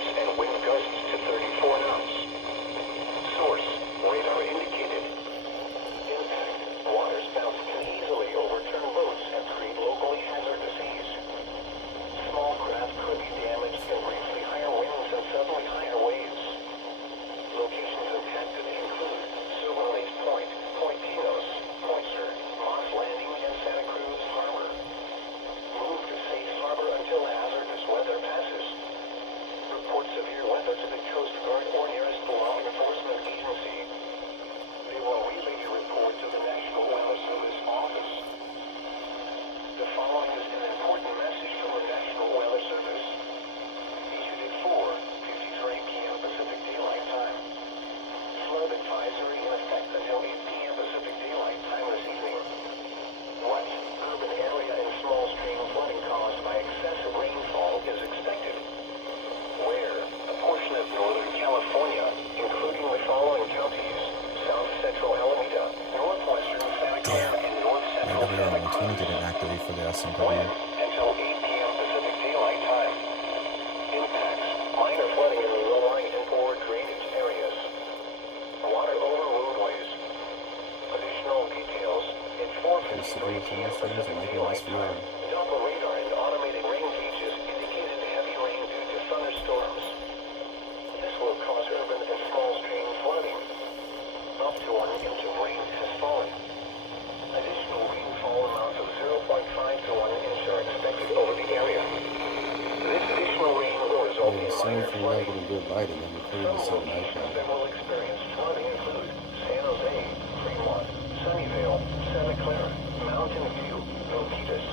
knots and wind gusts to 34 knots. Source, radar indicated. Impact, waterspouts can easily overturn boats and create locally hazardous seas. Small craft could be damaged in briefly higher winds and suddenly higher waves. Locations impacted include Suwannee Point, Point Pinos, Pointer, Moss Landing, and Santa Cruz Harbor. Move to safe harbor until hazardous weather passes. Report severe weather to the Coast Guard or nearest law enforcement agency. They will relay your report to the National Weather Service office. The following is an important message from the National Weather Service. Issued at 4:53 p.m. Pacific Daylight Time. Flood advisory in effect until 8 p.m. Pacific Daylight Time this evening. What urban area and small stream flooding caused by excessive rainfall is expected? Where a portion of Northern California, including the following counties: South Central Alameda, Northwestern Santa Clara, and North Central Santa WR19 Cruz. didn't activate for the SMW. When until 8 p.m. Pacific Daylight Time. Impacts: minor flooding in low-lying and poor drainage areas. Water over roadways. Additional details at 4:53 p.m. Pacific Daylight Time. Doppler radar and automated rain gauges indicated heavy rain due to thunderstorms. This will cause urban and small stream flooding. Up to 1 inch of rain has fallen. Additional rainfall amounts of 0.5 to 1 inch are expected over the area. This additional rain will result in minor If you're flooding. able to good lighting, I'm recording this Some on an locations iPad. that will experience flooding include San Jose, Fremont, Sunnyvale, Santa Clara, Mountain View, Milpitas,